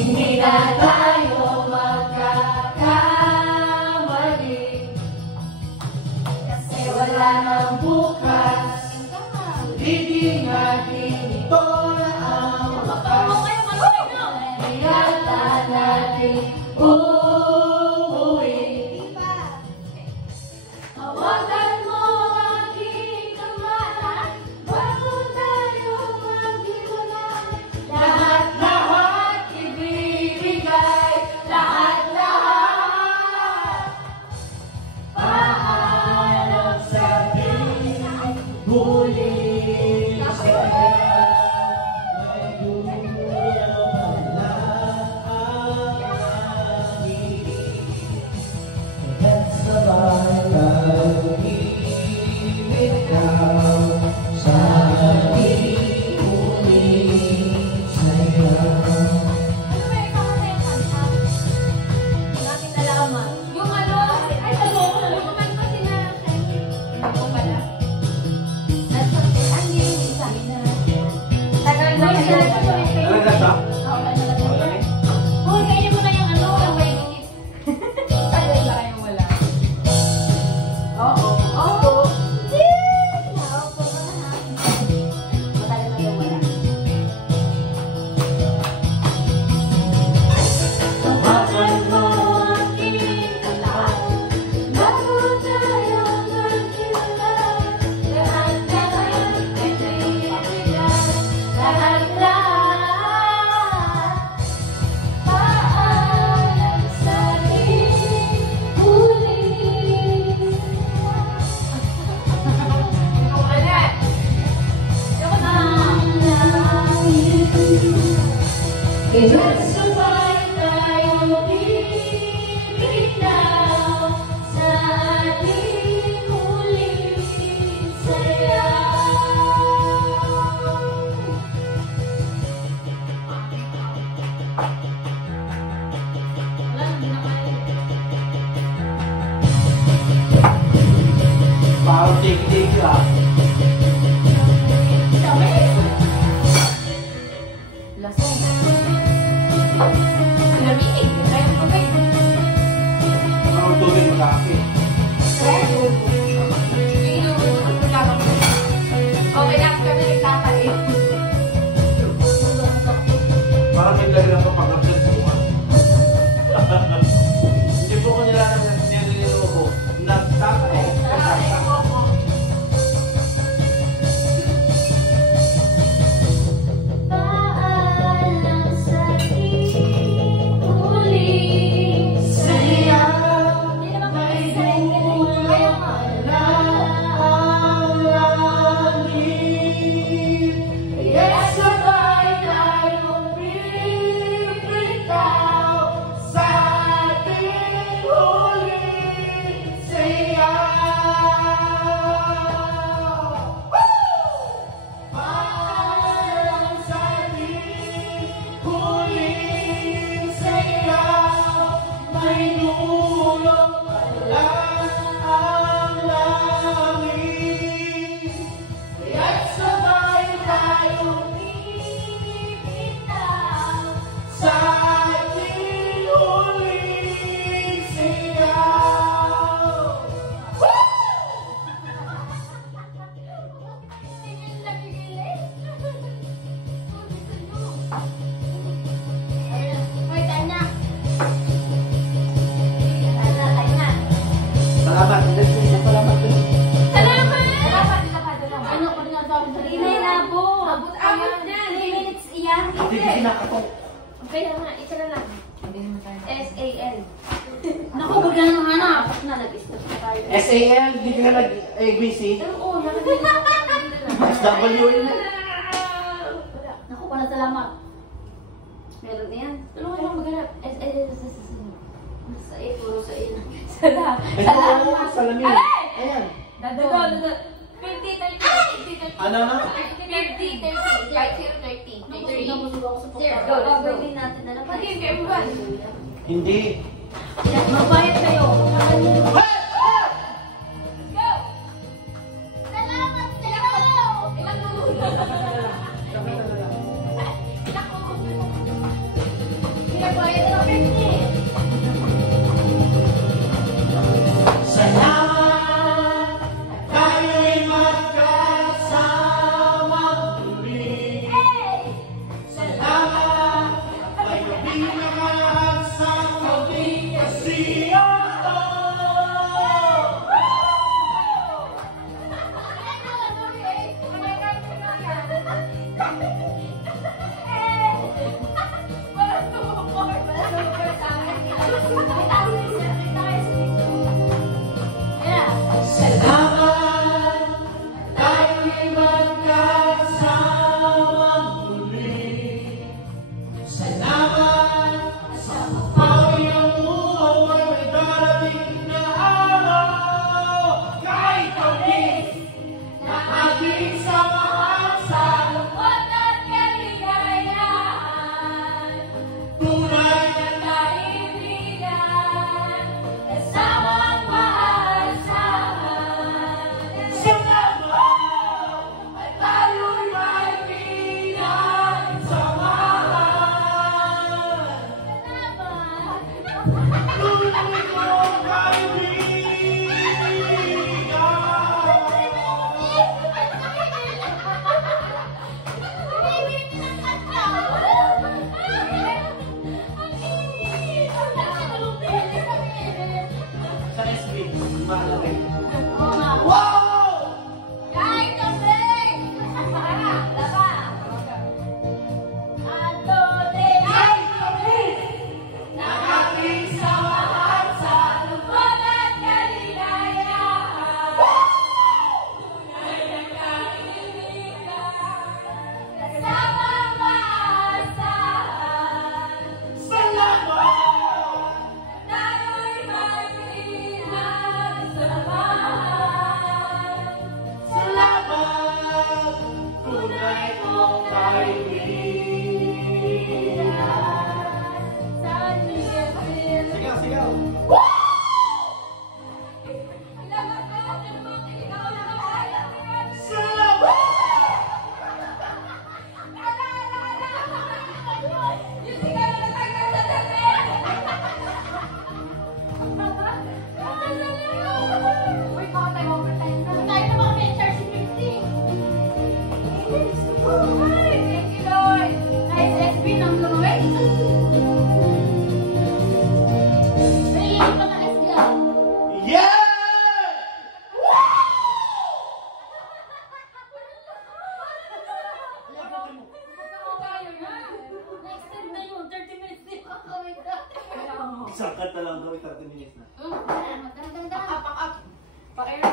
Hindi na tayo magkakamali, kasi wala nang bukas. Sulitin natin ito na ang wakas. Yata natin uuwi. Tawagan mo aking kamalan bago tayo maghiwalay. Lahat-lahat ibibigay, lahat-lahat. Paalam sa'kin, huli sa'yo. Sabay tayo bibitaw sa ating huling sayaw. Parang take-take ah. Lasong. Sinaminig, kaya mo ba yun? Ang tubig malaki. Kaya mo. Okay lang kami nagtatalim. Parang may laglang kapag-upset sa buwan. Hindi po ko nilalang na sinililo ko. Nagtatalim. Salamat. Salamat. Ano ko na sabi sa ina na po. Abot na. 3 minutes iyan. Kaya nga, isa na lang. S-A-L. Naku, huwag na naman hanap. Na, nag-stop na tayo. S-A-L, hindi ka nag-ABC. Oo, nag-stop na tayo. S-W-L. Naku, pala salamat. Meron na yan. Tulungan lang maghanap. Sa A, puro sa A na. Salamat. Salamin. Ayan. Dadon. 50-30. Ano na? 50-30. 5-0-30. Gagawin natin na naman. Hindi. Magbayad kayo. Hey! Isang kanta lang daw, 30 minutes na. Dami. Pack up. Pa-air.